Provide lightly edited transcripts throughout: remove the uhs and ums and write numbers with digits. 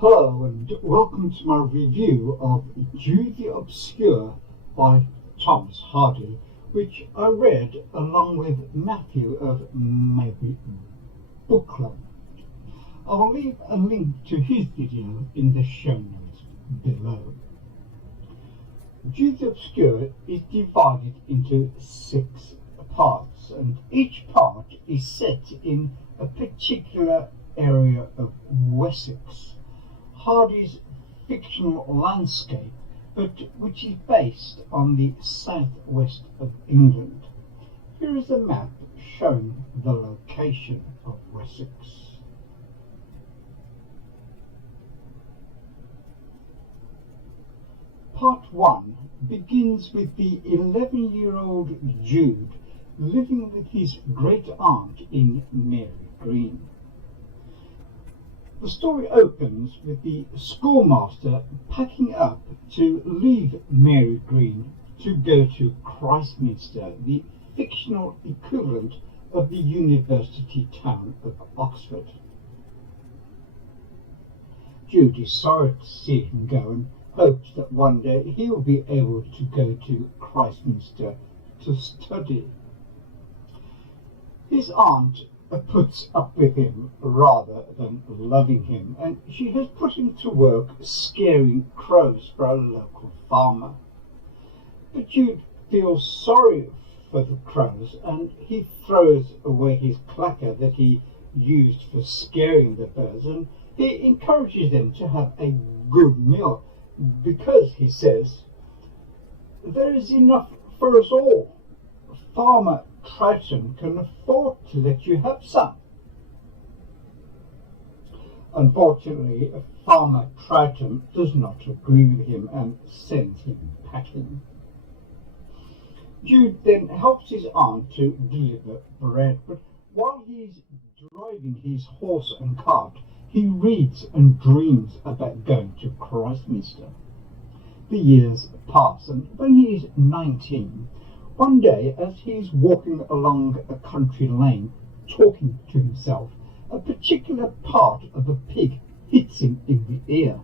Hello and welcome to my review of Jude the Obscure by Thomas Hardy, which I read along with Matthew of Maybe Book Club. I will leave a link to his video in the show notes below. Jude the Obscure is divided into 6 parts, and each part is set in a particular area of Wessex, Hardy's fictional landscape, but which is based on the southwest of England. Here is a map showing the location of Wessex. Part 1 begins with the 11-year-old Jude living with his great-aunt in Mary Green. The story opens with the schoolmaster packing up to leave Mary Green to go to Christminster, the fictional equivalent of the university town of Oxford. Jude is sorry to see him go and hopes that one day he will be able to go to Christminster to study. His aunt puts up with him rather than loving him, and she has put him to work scaring crows for a local farmer. But Jude feels sorry for the crows, and he throws away his clacker that he used for scaring the birds, and he encourages them to have a good meal, because, he says, there is enough for us all. Farmer Troughton can afford to let you have some. Unfortunately, Farmer Troughton does not agree with him and sends him packing. Jude then helps his aunt to deliver bread, but while he is driving his horse and cart, he reads and dreams about going to Christminster. The years pass, and when he is 19, one day as he is walking along a country lane, talking to himself, a particular part of a pig hits him in the ear,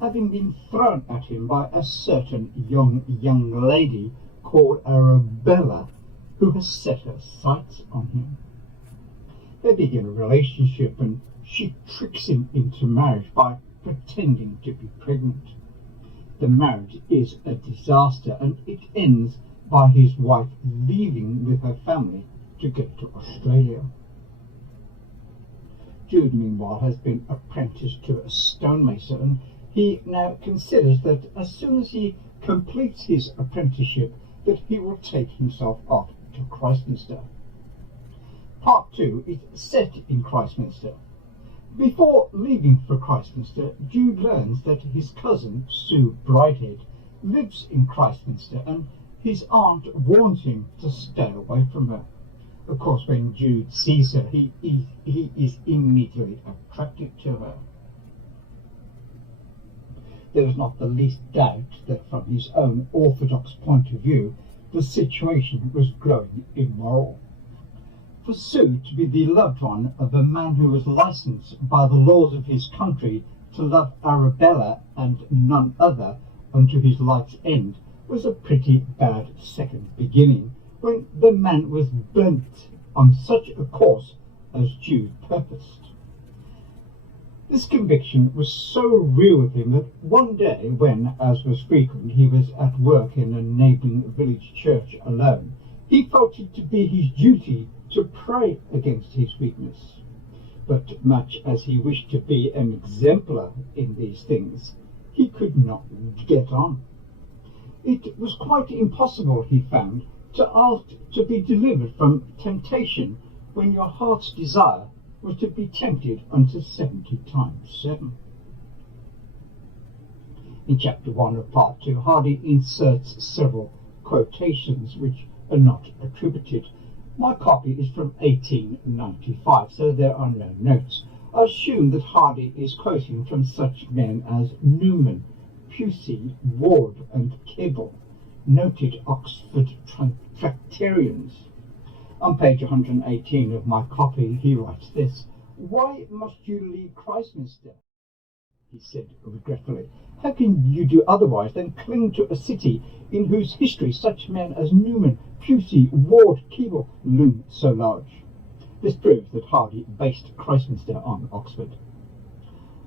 having been thrown at him by a certain young lady called Arabella, who has set her sights on him. They begin a relationship, and she tricks him into marriage by pretending to be pregnant. The marriage is a disaster, and it ends by his wife leaving with her family to go to Australia. Jude, meanwhile, has been apprenticed to a stonemason, and he now considers that as soon as he completes his apprenticeship, that he will take himself off to Christminster. Part 2 is set in Christminster. Before leaving for Christminster, Jude learns that his cousin, Sue Brighthead, lives in Christminster, and his aunt warns him to stay away from her. Of course, when Jude sees her, he is immediately attracted to her. There is not the least doubt that from his own orthodox point of view, the situation was growing immoral. For Sue to be the loved one of a man who was licensed by the laws of his country to love Arabella and none other unto his life's end was a pretty bad second beginning, when the man was bent on such a course as Jude purposed. This conviction was so real with him that one day when, as was frequent, he was at work in a neighbouring village church alone, he felt it to be his duty to pray against his weakness. But much as he wished to be an exemplar in these things, he could not get on. It was quite impossible, he found, to ask to be delivered from temptation when your heart's desire was to be tempted unto 70 times 7. In chapter 1 of part 2, Hardy inserts several quotations which are not attributed. My copy is from 1895, so there are no notes. I assume that Hardy is quoting from such men as Newman, Pusey, Ward, and Kibble, noted Oxford Tractarians. On page 118 of my copy, he writes this: "Why must you leave Christminster? he said regretfully. How can you do otherwise than cling to a city in whose history such men as Newman, Pusey, Ward, Keble loom so large? This proves that Hardy based Christminster on Oxford.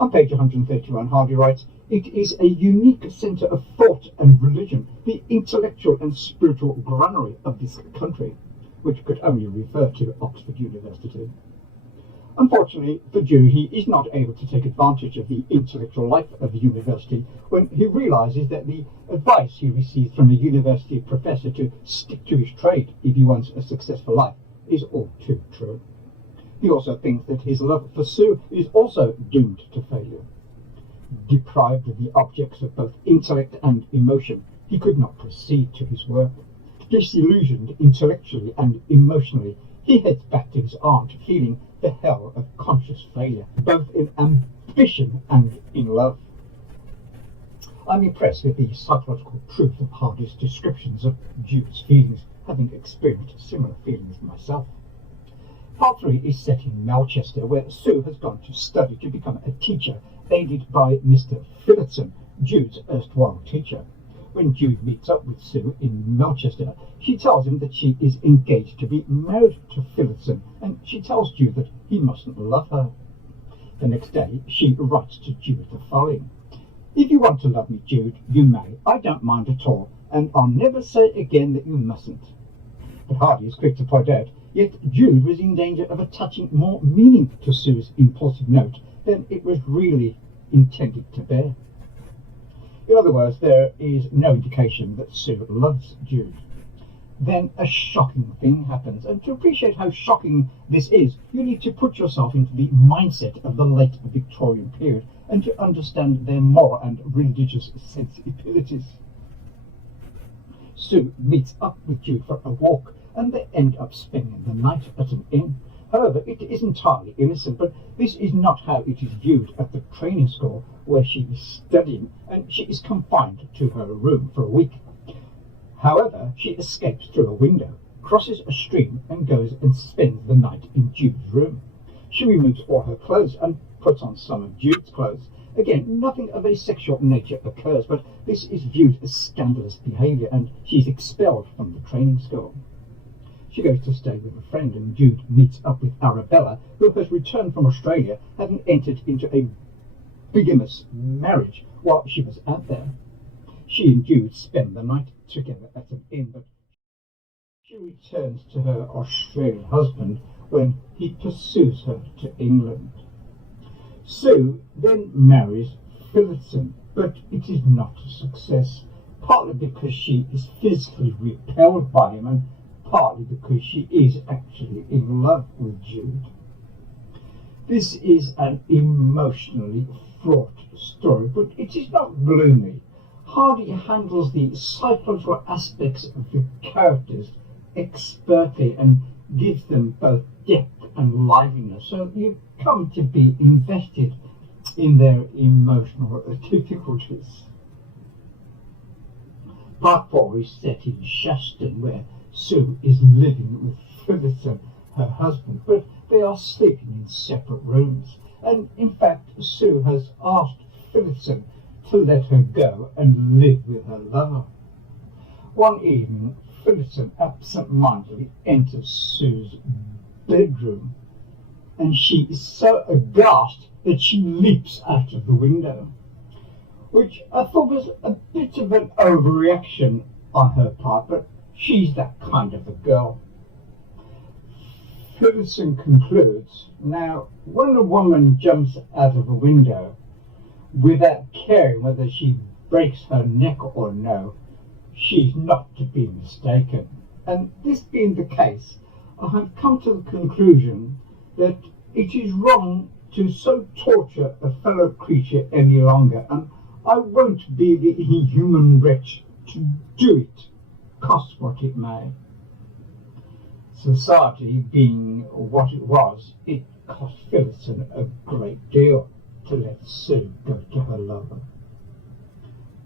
On page 131, Hardy writes, "It is a unique centre of thought and religion, the intellectual and spiritual granary of this country," which could only refer to Oxford University. Unfortunately for Jude, he is not able to take advantage of the intellectual life of the university when he realises that the advice he receives from a university professor to stick to his trade if he wants a successful life is all too true. He also thinks that his love for Sue is also doomed to failure. Deprived of the objects of both intellect and emotion, he could not proceed to his work. Disillusioned intellectually and emotionally, he heads back to his aunt, feeling the hell of conscious failure, both in ambition and in love. I'm impressed with the psychological truth of Hardy's descriptions of Jude's feelings, having experienced similar feelings myself. Part 3 is set in Malchester, where Sue has gone to study to become a teacher, aided by Mr. Phillotson, Jude's erstwhile teacher. When Jude meets up with Sue in Malchester, she tells him that she is engaged to be married to Phillotson, and she tells Jude that he mustn't love her. The next day, she writes to Jude the following: "If you want to love me, Jude, you may. I don't mind at all, and I'll never say again that you mustn't." But Hardy is quick to point out, yet Jude was in danger of attaching more meaning to Sue's impulsive note than it was really intended to bear. In other words, there is no indication that Sue loves Jude. Then a shocking thing happens, and to appreciate how shocking this is, you need to put yourself into the mindset of the late Victorian period and to understand their moral and religious sensibilities. Sue meets up with Jude for a walk, and they end up spending the night at an inn. However, it is entirely innocent, but this is not how it is viewed at the training school where she is studying, and she is confined to her room for a week. However, she escapes through a window, crosses a stream, and goes and spends the night in Jude's room. She removes all her clothes and puts on some of Jude's clothes. Again, nothing of a sexual nature occurs, but this is viewed as scandalous behaviour, and she is expelled from the training school. She goes to stay with a friend, and Jude meets up with Arabella, who has returned from Australia, having entered into a bigamous marriage while she was out there. She and Jude spend the night together at an inn, but she returns to her Australian husband when he pursues her to England. Sue then marries Phillotson, but it is not a success, partly because she is physically repelled by him, and partly because she is actually in love with Jude. This is an emotionally fraught story, but it is not gloomy. Hardy handles the psychological aspects of the characters expertly and gives them both depth and liveliness, so you come to be invested in their emotional difficulties. Part 4 is set in Shaston, where Sue is living with Phillotson, her husband, but they are sleeping in separate rooms, and in fact Sue has asked Phillotson to let her go and live with her lover. One evening, Phillotson absent-mindedly enters Sue's bedroom, and she is so aghast that she leaps out of the window, which I thought was a bit of an overreaction on her part, but she's that kind of a girl. Phillotson concludes, now, when a woman jumps out of a window without caring whether she breaks her neck or no, she's not to be mistaken. And this being the case, I have come to the conclusion that it is wrong to so torture a fellow creature any longer, and I won't be the inhuman wretch to do it, cost what it may. Society being what it was, it cost Phillotson a great deal to let Sue go to her lover.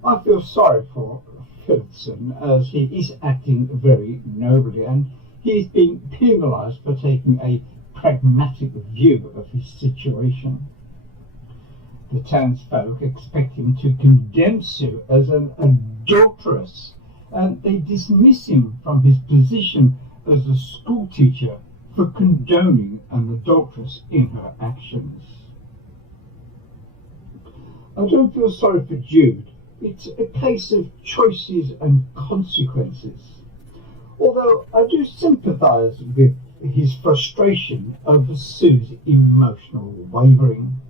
I feel sorry for Phillotson, as he is acting very nobly, and he is being penalised for taking a pragmatic view of his situation. The townsfolk expect him to condemn Sue as an adulteress, and they dismiss him from his position as a schoolteacher for condoning an adulteress in her actions. I don't feel sorry for Jude. It's a case of choices and consequences. Although I do sympathise with his frustration over Sue's emotional wavering.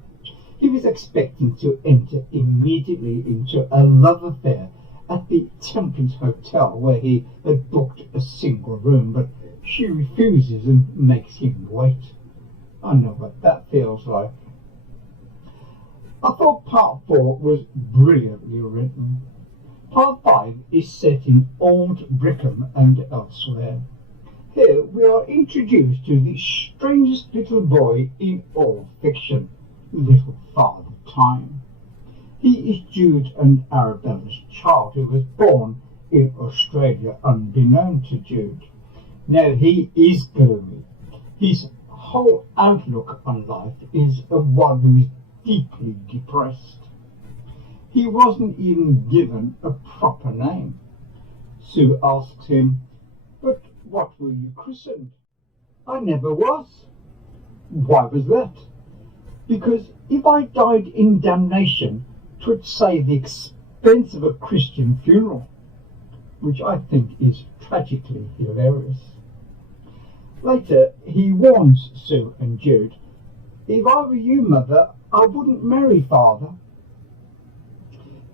He was expecting to enter immediately into a love affair at the Temperance Hotel where he had booked a single room, but she refuses and makes him wait. I know what that feels like. I thought part 4 was brilliantly written. Part 5 is set in Old Brickham and elsewhere. Here we are introduced to the strangest little boy in all fiction, Little Father Time. He is Jude and Arabella's child, who was born in Australia unbeknown to Jude. Now he is gloomy. His whole outlook on life is of one who is deeply depressed. He wasn't even given a proper name. Sue asks him, "But what were you christened?" "I never was." "Why was that?" "Because if I died in damnation, 'twould save the expense of a Christian funeral," which I think is tragically hilarious. Later, he warns Sue and Jude, "If I were you, Mother, I wouldn't marry Father."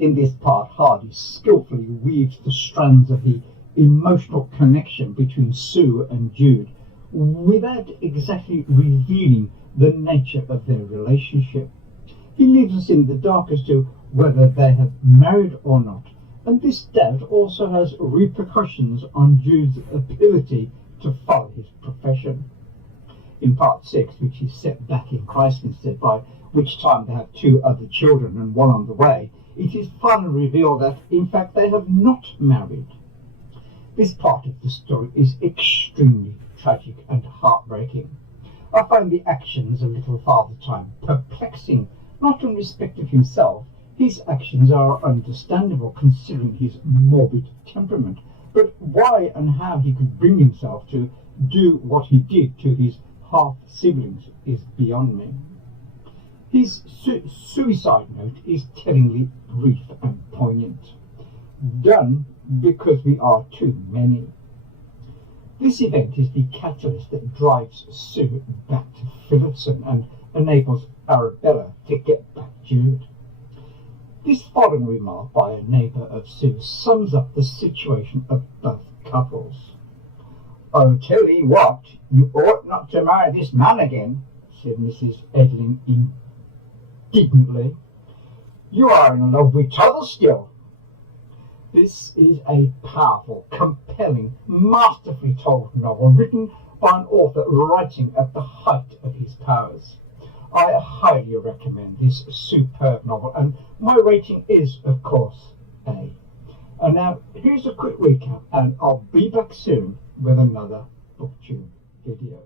In this part, Hardy skillfully weaves the strands of the emotional connection between Sue and Jude without exactly revealing the nature of their relationship. He leaves us in the dark as to whether they have married or not, and this doubt also has repercussions on Jude's ability to follow his profession. In part 6, which is set back in Christminster, by which time they have 2 other children and 1 on the way, it is finally revealed that in fact they have not married. This part of the story is extremely tragic and heartbreaking. I find the actions of Little Father Time perplexing, not in respect of himself. His actions are understandable considering his morbid temperament, but why and how he could bring himself to do what he did to his half-siblings is beyond me. His suicide note is tellingly brief and poignant, done because we are too many. This event is the catalyst that drives Sue back to Phillipson and enables Arabella to get back Jude. This following remark by a neighbour of Sue sums up the situation of both couples. "I'll tell ye what, you ought not to marry this man again," said Mrs. Edling indignantly. "You are in love with t'other still." This is a powerful, compelling, masterfully told novel written by an author writing at the height of his powers. I highly recommend this superb novel, and my rating is, of course, A. And now, here's a quick recap, and I'll be back soon with another BookTube video.